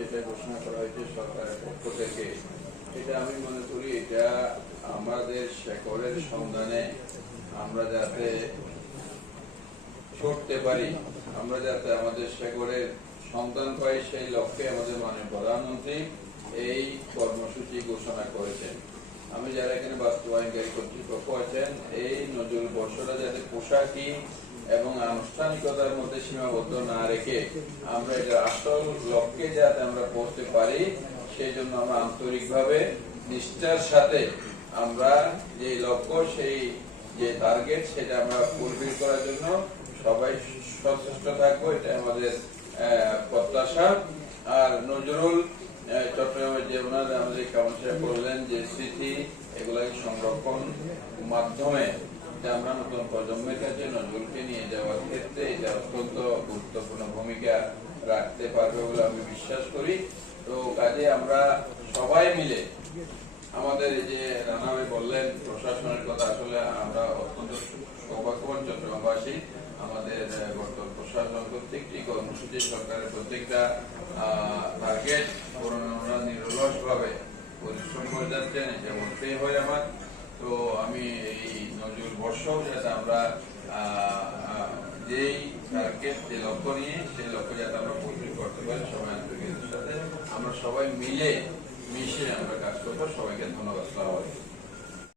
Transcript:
যেটা ঘোষণা করা হয়েছে সরকারের পক্ষ থেকে, এটা আমি মনে করি এটা আমাদের শেকড়ের সন্ধানে আমরা যাতে ছুটতে পারি, আমরা যাতে আমাদের শেকড়ের সন্ধান পাই, সেই লক্ষ্যে আমাদের মাননীয় প্রধানমন্ত্রী এই কর্মসূচি ঘোষণা করেছেন। আমি যারা এখানে বাস্তবায়নকারী কর্তৃপক্ষ আছেন, এই নজরুল বর্ষটা যাতে পোশাকি এবং আনুষ্ঠানিকতার মধ্যে সীমাবদ্ধ না রেখে আমরা এটা আসল লক্ষ্যে যাতে আমরা পৌঁছতে পারি, সেই জন্য আমরা আন্তরিকভাবে নিষ্ঠার সাথে আমরা যে লক্ষ্য, সেই যে টার্গেট, সেটা আমরা ফুলফিল করার জন্য সবাই সচেষ্ট থাকবো, এটা আমাদের প্রত্যাশা। আর নজরুল চট্টগ্রামের যে ওনারা আমাদের কাউন্সিলর বললেন যে স্মৃতি, এগুলাই সংরক্ষণ মাধ্যমে আমরা নতুন প্রজন্মের কাছে নজরুলকে নিয়ে যাওয়ার ক্ষেত্রে এটা অত্যন্ত গুরুত্বপূর্ণ ভূমিকা রাখতে পারবে বলে আমি বিশ্বাস করি। তো কাজে আমরা সবাই মিলে আমাদের এই যে রানা ভাই বললেন প্রশাসনের কথা, আসলে আমরা অত্যন্ত সৌভাগ্যবান চট্টগ্রামবাসী। আমাদের বর্তমান প্রশাসন প্রত্যেকটি কর্মসূচি, সরকারের প্রত্যেকটা টার্গেট ওনারা নিরলস ভাবে পরিশ্রম করে যাচ্ছেন, এটা বলতেই হয় আমার। তো আমি এই নজরুল বর্ষও যাতে আমরা যেই টার্গেট, যে লক্ষ্য নিয়ে, সেই লক্ষ্য যাতে আমরা ফুলফিল করতে পারি, সবাই আন্তরিকতার সাথে আমরা সবাই মিলে মিশে আমরা কাজ করবো। সবাইকে ধন্যবাদ।